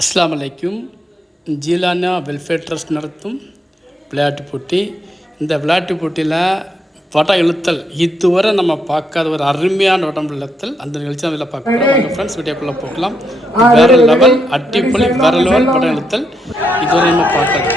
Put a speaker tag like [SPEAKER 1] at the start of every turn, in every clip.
[SPEAKER 1] அஸ்லாம் அலைக்கும். ஜீலானா welfare trust நடத்தும் விளையாட்டு போட்டி. இந்த விளையாட்டு போட்டியில் வடம் இழுத்தல் இதுவரை நம்ம பார்க்காத ஒரு அருமையான வடம் இழுத்தல். அந்த நிகழ்ச்சி அதில் பார்க்கலாம் உங்கள் ஃப்ரெண்ட்ஸ் வீடியோக்குள்ளே போகலாம். வேறு லெவல் அட்டிப்பொலி வேற லெவல் வடம் இழுத்தல். இதுவரை நம்ம
[SPEAKER 2] பார்க்கலாம்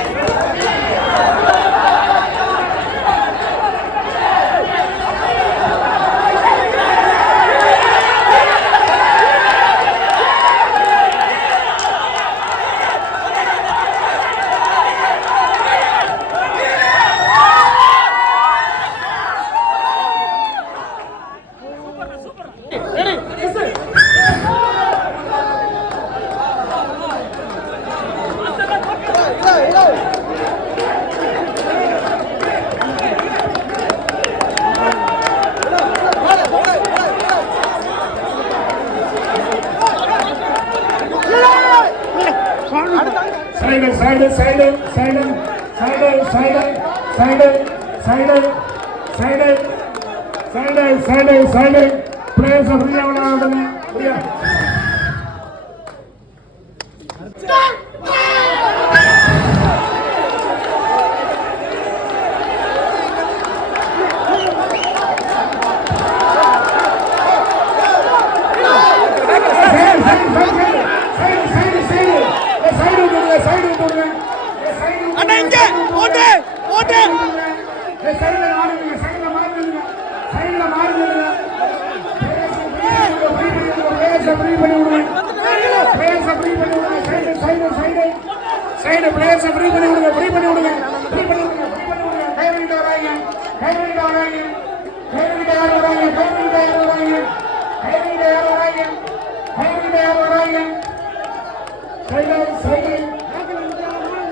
[SPEAKER 2] சாய்டல் சாய்டல் சாய்டல் சாய்டல் சாய்டல் சாய்டல் சாய்டல் சாய்டல் சாய்டல் சாய்டல் சாய்டல் சாய்டல் பிளேயர்ஸ் அப்படியே விளையாடுங்க சைடுல மாறுங்க சைடுல மாறுங்க சைடுல மாறுங்க. பிளேயர்ஸ் ஃப்ரீ பண்ணி விடுங்க பிளேயர்ஸ் ஃப்ரீ பண்ணி விடுங்க side side side. Side players free பண்ணி விடுங்க ஃப்ரீ பண்ணி விடுங்க free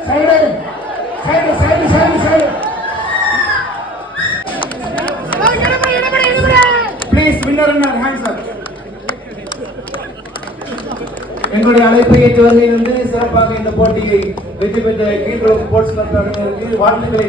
[SPEAKER 2] side side side side. Please winner
[SPEAKER 3] எங்களுடைய அழைப்பை ஏற்று வருகையிலிருந்து சிறப்பாக இந்த போட்டியை வெற்றி பெற்ற கீழ்குளம் ஸ்போர்ட்ஸ் கிளப் வாழ்த்துக்களை